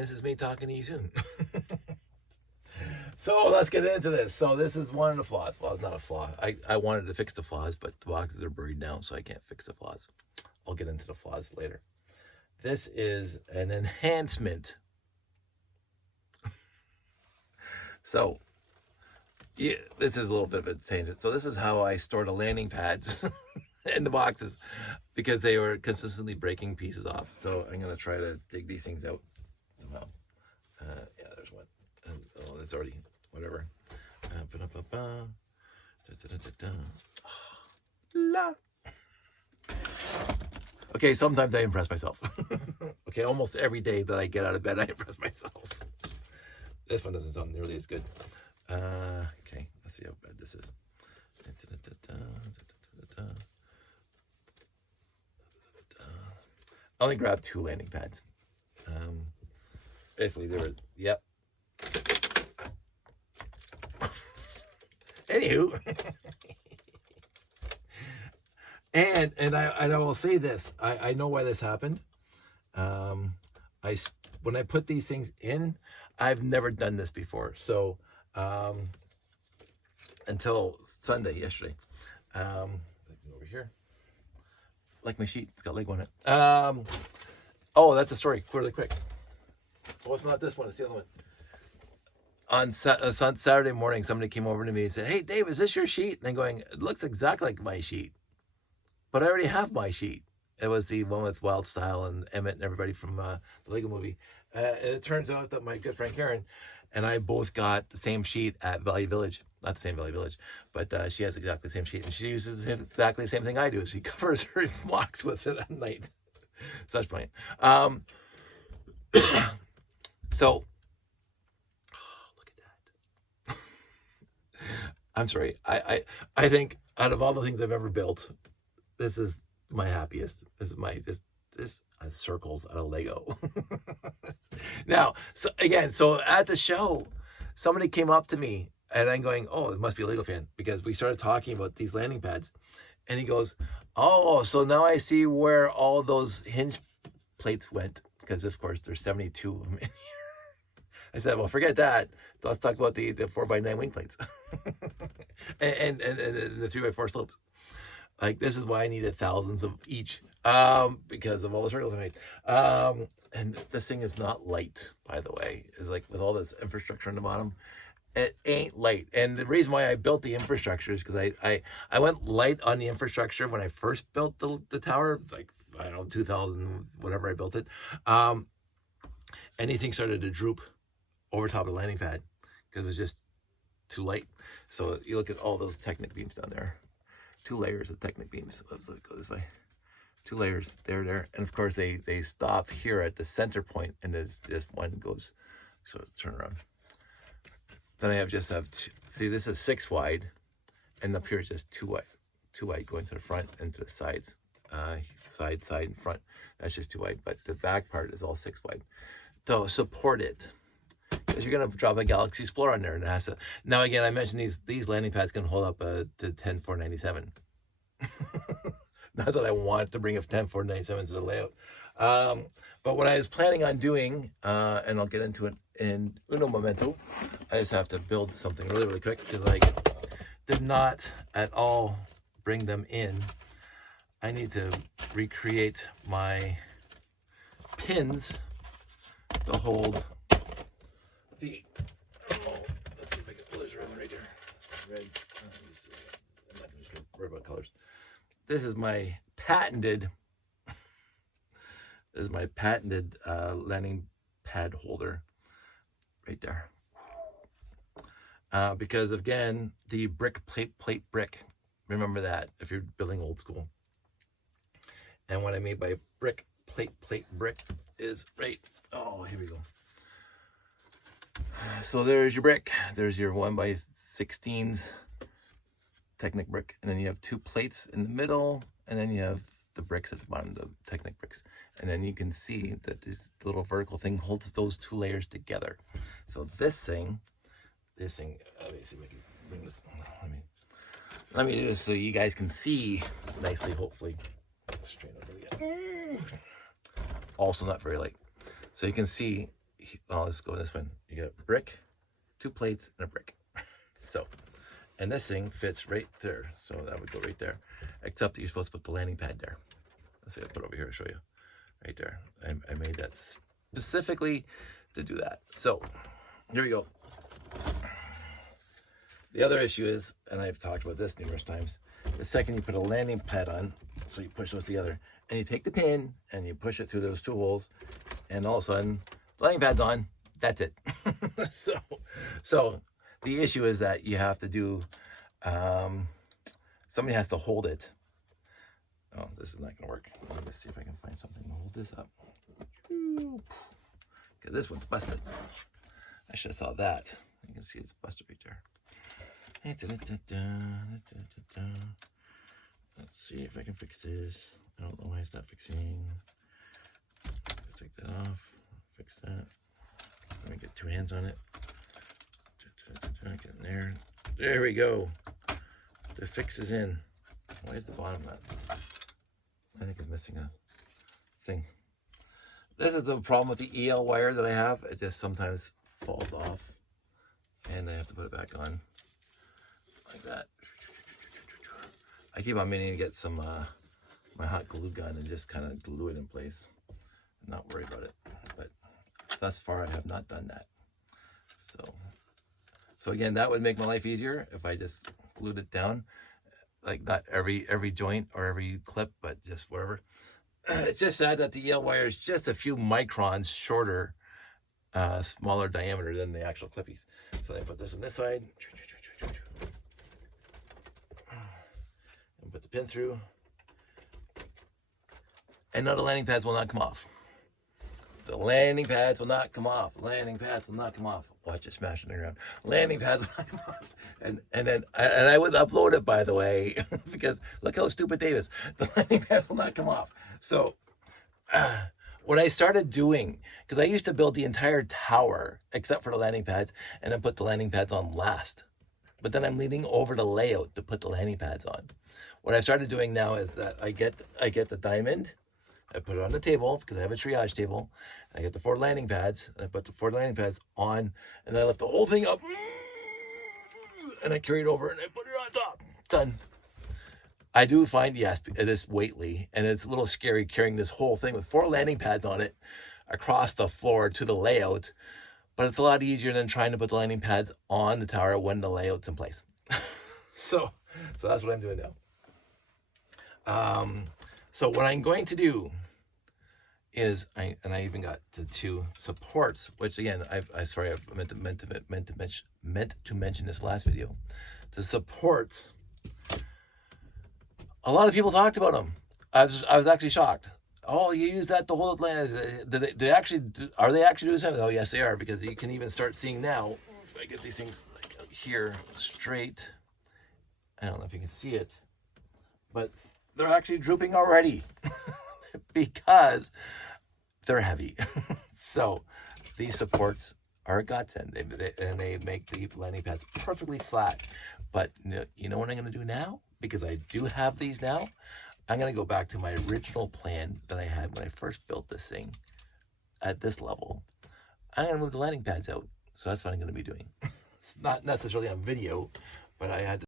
This is me talking to you soon. So let's get into this. So this is one of the flaws. Well, it's not a flaw. I wanted to fix the flaws, but the boxes are buried now, so I can't fix the flaws. I'll get into the flaws later. This is an enhancement. So, yeah, this is a little bit of a tangent. So this is how I store the landing pads in the boxes because they were consistently breaking pieces off. So I'm going to try to dig these things out somehow. Yeah, there's one. Oh, it's already, whatever. La. Okay, sometimes I impress myself. Okay, almost every day that I get out of bed, I impress myself. This one doesn't sound nearly as good. Okay, let's see how bad this is. I only grabbed 2 landing pads. Basically, they were, yep. Anywho. and I will say this. I know why this happened. When I put these things in, I've never done this before. So until Sunday, yesterday. Over here. Like my sheet, it's got Lego on it. Oh, that's a story, really quick. Oh, it's not this one, it's the other one. On Saturday morning, somebody came over to me and said, "Hey, Dave, is this your sheet?" And I'm going, "It looks exactly like my sheet, but I already have my sheet." It was the one with Wild Style and Emmett and everybody from the Lego movie. And it turns out that my good friend Karen and I both got the same sheet at Valley Village. Not the same Valley Village, but she has exactly the same sheet. And she uses exactly the same thing I do. She covers her blocks with it at night. Such point. So, look at that. I'm sorry. I think out of all the things I've ever built, this is my happiest. This is my this circles out of Lego. Now, so at the show, somebody came up to me and I'm going, "Oh, it must be a Lego fan," because we started talking about these landing pads, and he goes, "Oh, so now I see where all those hinge plates went, because of course there's 72 of them in here." I said, "Well, forget that. Let's talk about the 4x9 wing plates and the 3x4 slopes. Like, this is why I needed thousands of each, because of all the circles I made. And this thing is not light, by the way. It's like with all this infrastructure on the bottom, it ain't light. And the reason why I built the infrastructure is because I went light on the infrastructure when I first built the tower, like, I don't know, 2000, whatever I built it. Anything started to droop over top of the landing pad because it was just too light. So you look at all those Technic beams down there. 2 layers of Technic beams. Let's go this way. 2 layers there. And of course they stop here at the center point, and there's just one goes, so turn around. Then I just have see, this is 6 wide, and up here is just 2 wide. 2 wide going to the front and to the sides. Side, and front. That's just 2 wide, but the back part is all 6 wide. So support it. Because you're gonna drop a Galaxy Explorer on there, and it has to. Now again, I mentioned these landing pads can hold up to 10,497. Not that I want to bring a 10,497 to the layout, but what I was planning on doing, and I'll get into it in uno momento. I just have to build something really quick because I did not at all bring them in. I need to recreate my pins to hold. Let's see if I can pull this right there. Red. I'm not going to worry about colors. This is my patented. Landing pad holder, right there. Because again, the plate brick. Remember that if you're building old school. And what I mean by plate brick is right. Oh, here we go. So there's your brick. There's your 1x16s Technic brick, and then you have 2 plates in the middle, and then you have the bricks at the bottom, the Technic bricks. And then you can see that this little vertical thing holds those 2 layers together. So this thing, let me see if I can bring this. Let me do this so you guys can see nicely. Hopefully, straight over again. Also not very light. So you can see well, let's go this one. You got a brick, 2 plates, and a brick. So, and this thing fits right there. So that would go right there. Except that you're supposed to put the landing pad there. Let's see, I'll put it over here to show you. Right there. I made that specifically to do that. So, here we go. The other issue is, and I've talked about this numerous times, the second you put a landing pad on, so you push those together, and you take the pin and you push it through those 2 holes, and all of a sudden, the landing pad's on. That's it. So the issue is that you have to do, somebody has to hold it. Oh, this is not going to work. Let me see if I can find something to hold this up. Because this one's busted. I should have saw that. You can see it's busted right there. Let's see if I can fix this. I don't know why it's not fixing. Take that off. Fix that. Let me get 2 hands on it. Get in there. There we go. The fix is in. Why is the bottom not? I think I'm missing a thing. This is the problem with the EL wire that I have. It just sometimes falls off. And I have to put it back on. Like that. I keep on meaning to get some my hot glue gun and just kind of glue it in place. I'm not worried about it, but thus far I have not done that. So again, that would make my life easier if I just glued it down, like not every joint or every clip, but just whatever. It's just sad that the EL wire is just a few microns shorter, smaller diameter than the actual clippies. So I put this on this side. And put the pin through. And now the landing pads will not come off. The landing pads will not come off. Landing pads will not come off. Watch it smashing the ground. Landing pads will not come off. And I would upload it, by the way, because look how stupid Dave is. The landing pads will not come off. So what I started doing, because I used to build the entire tower except for the landing pads, and then put the landing pads on last. But then I'm leaning over the layout to put the landing pads on. What I've started doing now is that I get the diamond, I put it on the table because I have a triage table. I get the 4 landing pads, and I put the 4 landing pads on, and then I lift the whole thing up, and I carry it over, and I put it on top. Done. I do find, yes, it is weightly, and it's a little scary carrying this whole thing with 4 landing pads on it across the floor to the layout, but it's a lot easier than trying to put the landing pads on the tower when the layout's in place. So that's what I'm doing now. So what I'm going to do is, I even got the 2 supports, which again, I meant to mention this last video. The supports, a lot of people talked about them. I was actually shocked. Oh, you use that to hold it. Are they actually doing something? Oh, yes, they are, because you can even start seeing now. If I get these things like out here straight, I don't know if you can see it, but they're actually drooping already because they're heavy. So these supports are a godsend, and they make the landing pads perfectly flat. But you know what I'm going to do now? Because I do have these now, I'm going to go back to my original plan that I had when I first built this thing at this level. I'm going to move the landing pads out. So that's what I'm going to be doing. It's not necessarily on video, but I had to